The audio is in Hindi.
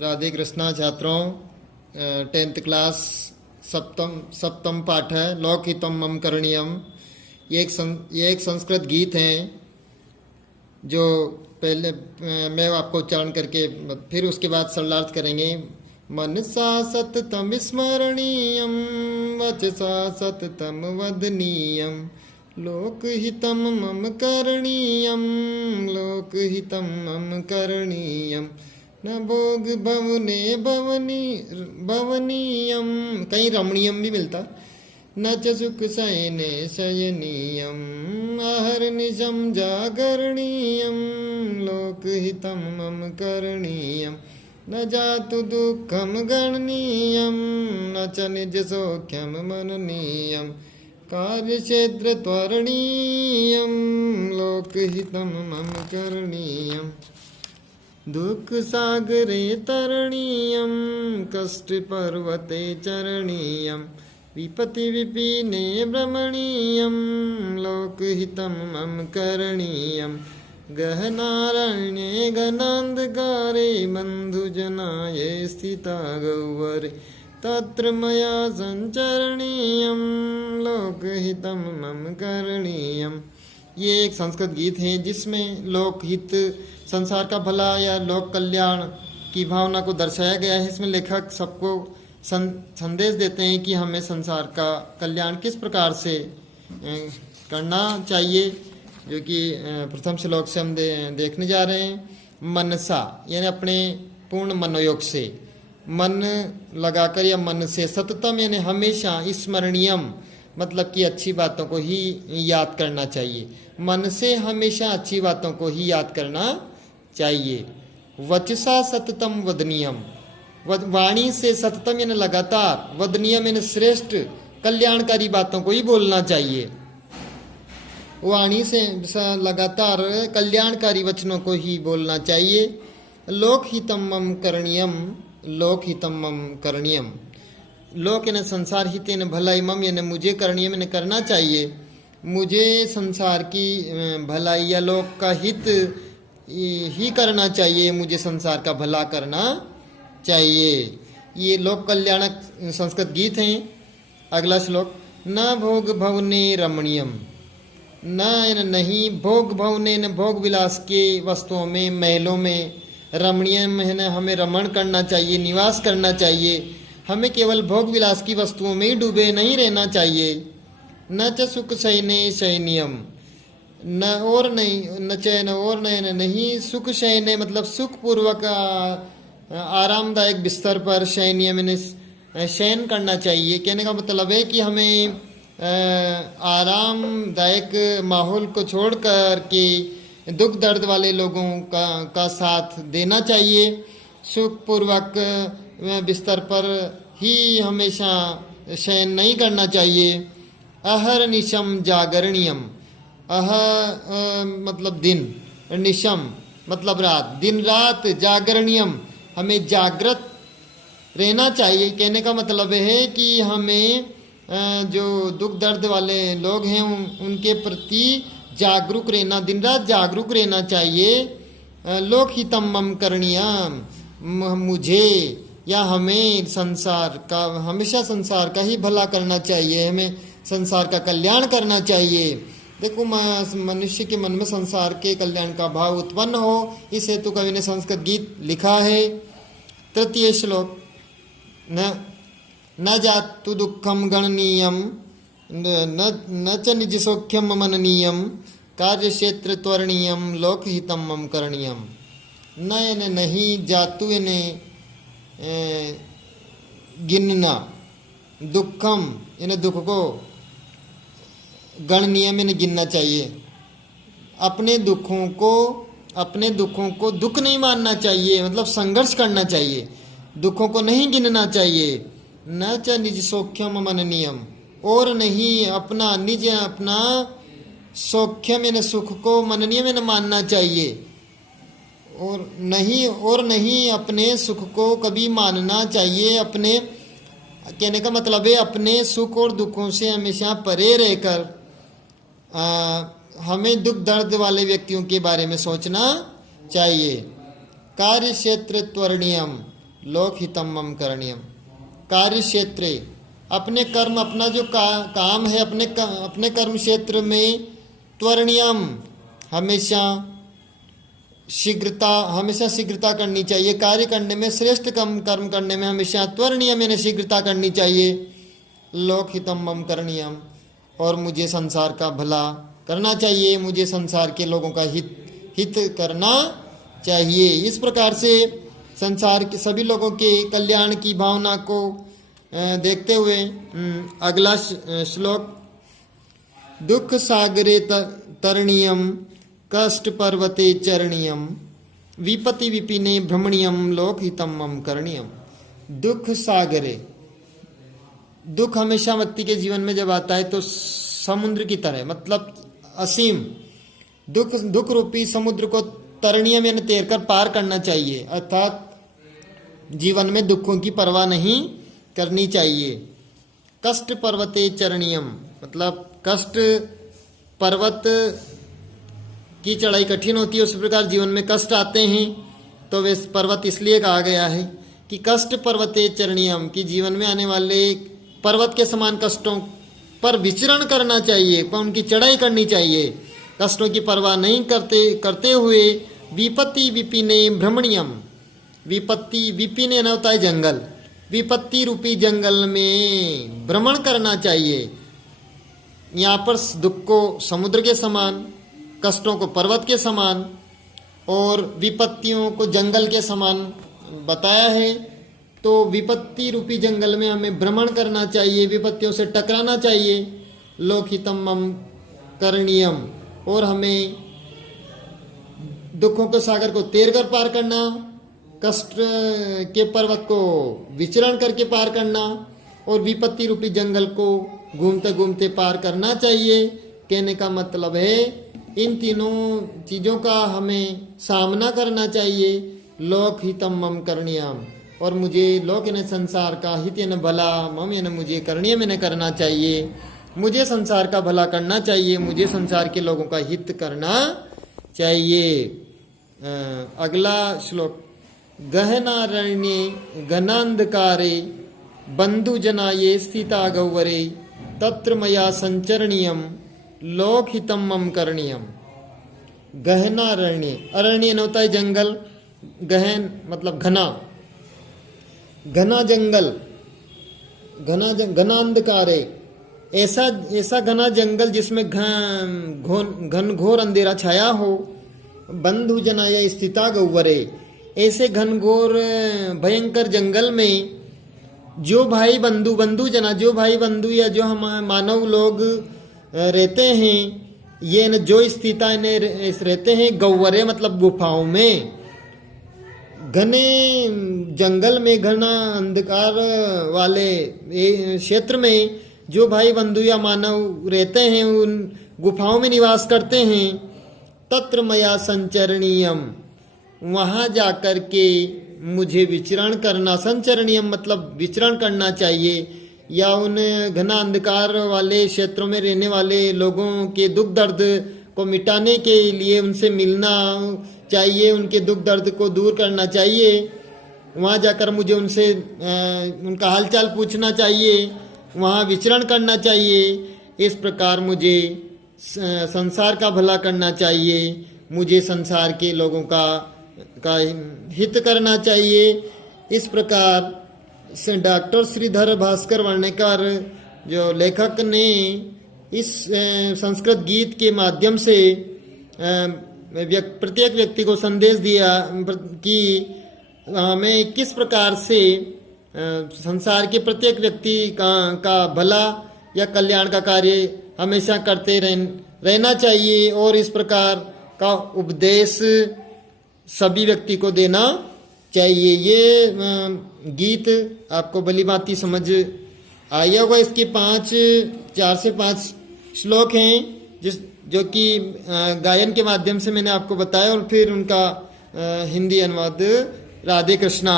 राधे कृष्णा छात्रों, 10th क्लास सप्तम पाठ है लोकहितम मम करणीयम। ये एक संस्कृत गीत है जो पहले मैं आपको उच्चारण करके फिर उसके बाद सरलार्थ करेंगे। मनसा सततम स्मरणीयम वचसा सततम वदनीयम लोकहितम मम करणीयम लोकहितम मम करणीयम न भोग भवने भवनीयम, कहीं रमणीयम भी मिलता। न च सुख शयने शयनीयम अहर्निशम जागरणीयम लोकहितम मम करणीयम न जातु दुःखम गणनीयम न च निज सौख्यम मननीयम कार्यक्षेत्र त्वरणीयम लोकहितम मम करणीयम दुख सागरे तरणीयम कष्ट पर्वते चरणीयम विपति विपिने भ्रमणीयम लोकहितम मम करणीयम गहनारण्ये घनान्धकारे बन्धुजनाय स्थिता गौवरे तत्र मया संचरणीयम लोकहितम मम करणीयम। ये एक संस्कृत गीत है जिसमें लोकहित, संसार का भला या लोक कल्याण की भावना को दर्शाया गया है। इसमें लेखक सबको संदेश देते हैं कि हमें संसार का कल्याण किस प्रकार से करना चाहिए, जो कि प्रथम श्लोक से हम देखने जा रहे हैं। मनसा यानी अपने पूर्ण मनोयोग से, मन लगाकर या मन से, सततम यानी हमेशा, स्मरणीयम मतलब कि अच्छी बातों को ही याद करना चाहिए। मन से हमेशा अच्छी बातों को ही याद करना चाहिए। वचसा सततम वदनीयम, वाणी से सततम यानी लगातार, वदनीयम यानी श्रेष्ठ कल्याणकारी बातों को ही बोलना चाहिए। वाणी से लगातार कल्याणकारी वचनों को ही बोलना चाहिए। लोकहितम मम करणीयम लोकहितम मम करणीयम, लोक यानी संसार, हित यानी भलाई, मम यानी मुझे, करणीयम यानी करना चाहिए। मुझे संसार की भलाई या लोक का हित ही करना चाहिए, मुझे संसार का भला करना चाहिए। ये लोक कल्याणक संस्कृत गीत हैं। अगला श्लोक, न भोग भवने रमणीयम, न यानी नहीं, भोग भवने यानी भोग विलास के वस्तुओं में, महलों में, रमणीयम है ना, हमें रमण करना चाहिए, निवास करना चाहिए। हमें केवल भोग विलास की वस्तुओं में ही डूबे नहीं रहना चाहिए। न च सुख शयने शयनीयम, न और नहीं, न चैन और न नहीं, सुख शयने मतलब सुखपूर्वक आरामदायक बिस्तर पर, शयनीयम यानी शयन करना चाहिए। कहने का मतलब है कि हमें आरामदायक माहौल को छोड़ कर के दुख दर्द वाले लोगों का साथ देना चाहिए। सुखपूर्वक बिस्तर पर ही हमेशा शयन नहीं करना चाहिए। अहर्निशम जागरणीयम, मतलब दिन, निशम मतलब रात, दिन रात, जागरणीयम हमें जागृत रहना चाहिए। कहने का मतलब है कि हमें जो दुख दर्द वाले लोग हैं उनके प्रति जागरूक रहना, दिन रात जागरूक रहना चाहिए। लोकहितम मम करणीयम, मुझे या हमें संसार का, हमेशा संसार का ही भला करना चाहिए, हमें संसार का कल्याण करना चाहिए। देखो, मनुष्य के मन में संसार के कल्याण का भाव उत्पन्न हो, इस हेतु कवि ने संस्कृत गीत लिखा है। तृतीय श्लोक, न जातु दुःखम गणनीयम न च निज सौख्यम मननीयम कार्यक्षेत्र त्वरणीयम लोकहितम मम करणीयम। न यानी नहीं, जातु यानी गिनना, दुखम यानी दुख को, गणनीयम यानी गिनना चाहिए। अपने दुखों को दुख नहीं मानना चाहिए, मतलब संघर्ष करना चाहिए, दुखों को नहीं गिनना चाहिए। न च निज सौख्यम मननीयम, और नहीं अपना निज, अपना सौख्यम यानी सुख को, मननीयम यानी मानना चाहिए। और नहीं अपने सुख को कभी मानना चाहिए। अपने कहने का मतलब है अपने सुख और दुखों से हमेशा परे रहकर हमें दुख दर्द वाले व्यक्तियों के बारे में सोचना चाहिए। कार्य क्षेत्र त्वरणीयम, लोकहितं मम करणीयम। कार्य क्षेत्रे अपने कर्म, अपना जो काम है अपने कर्म क्षेत्र में त्वरणीयम हमेशा शीघ्रता करनी चाहिए। कार्य करने में, श्रेष्ठ कर्म करने में हमेशा त्वरणीयम यानी शीघ्रता करनी चाहिए। लोकहितं मम करणीयम, और मुझे संसार का भला करना चाहिए, मुझे संसार के लोगों का हित करना चाहिए। इस प्रकार से संसार के सभी लोगों के कल्याण की भावना को देखते हुए अगला श्लोक, दुख सागरे तरणीयम कष्ट पर्वते चरणीयम विपति विपिने भ्रमणीयम लोकहितं मम करणीयम। दुख सागरे, दुख हमेशा व्यक्ति के जीवन में जब आता है तो समुद्र की तरह, मतलब असीम दुख रूपी समुद्र को तरणीयम यानी तैरकर पार करना चाहिए, अर्थात जीवन में दुखों की परवाह नहीं करनी चाहिए। कष्ट पर्वते चरणीयम, मतलब कष्ट पर्वत की चढ़ाई कठिन होती है, उस प्रकार जीवन में कष्ट आते हैं, तो वे पर्वत इसलिए कहा गया है कि कष्ट पर्वते चरणीयम, कि जीवन में आने वाले पर्वत के समान कष्टों पर विचरण करना चाहिए, पर उनकी चढ़ाई करनी चाहिए, कष्टों की परवाह नहीं करते हुए विपत्ति विपिने भ्रमणीयम। विपत्ति, विपिने न होता है जंगल, विपत्ति रूपी जंगल में भ्रमण करना चाहिए। यहाँ पर दुख को समुद्र के समान, कष्टों को पर्वत के समान और विपत्तियों को जंगल के समान बताया है। तो विपत्ति रूपी जंगल में हमें भ्रमण करना चाहिए, विपत्तियों से टकराना चाहिए। लोकहितं मम करणीयम, और हमें दुखों के सागर को तैर कर पार करना, कष्ट के पर्वत को विचरण करके पार करना, और विपत्ति रूपी जंगल को घूमते घूमते पार करना चाहिए। कहने का मतलब है इन तीनों चीज़ों का हमें सामना करना चाहिए। लोकहितं मम करणीयम, और मुझे लोक यानी संसार का, हित यानी भला, मम यानी मुझे, करणीयम यानी करना चाहिए। मुझे संसार का भला करना चाहिए, मुझे संसार के लोगों का हित करना चाहिए। अगला श्लोक, गहनारण्ये घनांधकारे बंधुजनाये स्थिता गौवरे तत्र मया संचरणीयम लोकहितं मम करणीयम। गहनारण्य, अरण्य होता है जंगल, गहन मतलब घना, घना जंगल, घनांधकारे, ऐसा घना जंगल जिसमें घनघोर अंधेरा छाया हो। बंधु जनाय स्थिता गौवरे, ऐसे घनघोर भयंकर जंगल में जो भाई बंधु जना, जो भाई बंधु या जो हम मानव लोग रहते हैं, ये न जो स्थिता रहते हैं गौवरे मतलब गुफाओं में, घने जंगल में, घना अंधकार वाले क्षेत्र में जो भाई बंधु या मानव रहते हैं, उन गुफाओं में निवास करते हैं। तत्र मया संचरणीयम, वहाँ जाकर के मुझे विचरण करना, संचरणीयम मतलब विचरण करना चाहिए, या उन घना अंधकार वाले क्षेत्रों में रहने वाले लोगों के दुख दर्द को मिटाने के लिए उनसे मिलना चाहिए, उनके दुख दर्द को दूर करना चाहिए। वहाँ जाकर मुझे उनसे उनका हालचाल पूछना चाहिए, वहाँ विचरण करना चाहिए। इस प्रकार मुझे संसार का भला करना चाहिए, मुझे संसार के लोगों का हित करना चाहिए। इस प्रकार से डॉक्टर श्रीधर भास्कर वर्णेकर जो लेखक ने इस संस्कृत गीत के माध्यम से प्रत्येक व्यक्ति को संदेश दिया कि हमें किस प्रकार से संसार के प्रत्येक व्यक्ति का भला या कल्याण का कार्य हमेशा करते रहना चाहिए, और इस प्रकार का उपदेश सभी व्यक्ति को देना चाहिए। ये गीत आपको भली भांति समझ आया होगा। इसके 4 से 5 श्लोक हैं जो कि गायन के माध्यम से मैंने आपको बताया, और फिर उनका हिंदी अनुवाद। राधे कृष्णा।